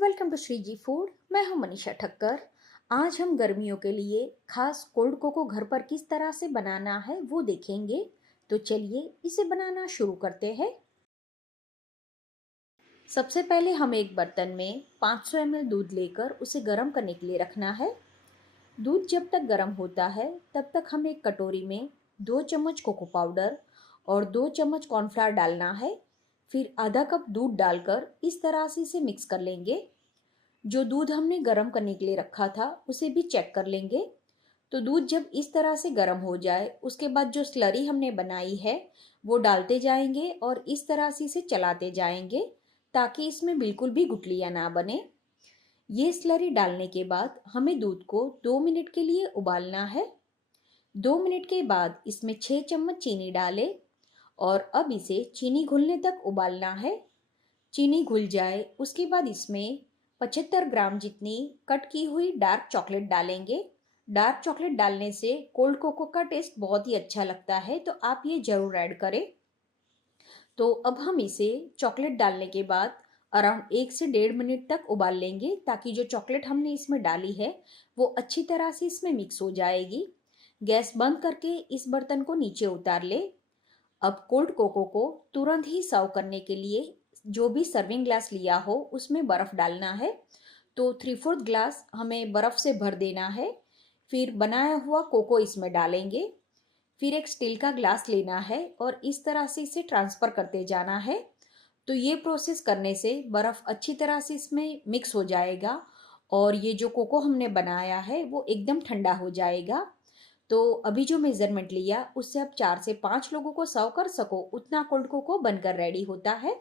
Welcome to Shri Ji food. मैं हूं मनीषा ठक्कर। आज हम गर्मियों के लिए खास कोल्ड कोको घर पर किस तरह से बनाना है वो देखेंगे। तो चलिए इसे बनाना शुरू करते हैं। सबसे पहले हम एक बर्तन में 500 ml दूध लेकर उसे गर्म करने के लिए रखना है। दूध जब तक गर्म होता है तब तक हम एक कटोरी में 2 चम्मच कोको पाउडर और 2 चम्मच कॉर्नफ्लावर डालना है। फिर आधा कप दूध डालकर इस तरह से इसे मिक्स कर लेंगे। जो दूध हमने गर्म करने के लिए रखा था उसे भी चेक कर लेंगे। तो दूध जब इस तरह से गर्म हो जाए उसके बाद जो स्लरी हमने बनाई है वो डालते जाएंगे और इस तरह से इसे चलाते जाएंगे ताकि इसमें बिल्कुल भी गुठलियां ना बने। ये स्लरी डालने के बाद हमें दूध को 2 मिनट के लिए उबालना है। 2 मिनट के बाद इसमें 6 चम्मच चीनी डालें और अब इसे चीनी घुलने तक उबालना है। चीनी घुल जाए उसके बाद इसमें 75 ग्राम जितनी कट की हुई डार्क चॉकलेट डालेंगे। डार्क चॉकलेट डालने से कोल्ड कोको का टेस्ट बहुत ही अच्छा लगता है, तो आप ये जरूर ऐड करें। तो अब हम इसे चॉकलेट डालने के बाद अराउंड 1 से 1.5 मिनट तक उबाल लेंगे ताकि जो चॉकलेट हमने इसमें डाली है वो अच्छी तरह से इसमें मिक्स हो जाएगी। गैस बंद करके इस बर्तन को नीचे उतार ले। अब कोल्ड कोको को तुरंत ही सर्व करने के लिए जो भी सर्विंग ग्लास लिया हो उसमें बर्फ डालना है। तो 3/4 ग्लास हमें बर्फ से भर देना है। फिर बनाया हुआ कोको इसमें डालेंगे। फिर एक स्टील का ग्लास लेना है और इस तरह से इसे ट्रांसफर करते जाना है। तो ये प्रोसेस करने से बर्फ अच्छी तरह से इसमें मिक्स हो जाएगा और ये जो कोको हमने बनाया है वो एकदम ठंडा हो जाएगा। तो अभी जो मेजरमेंट लिया उससे आप 4 से 5 लोगों को सर्व कर सको उतना कोल्ड कोको बनकर रेडी होता है।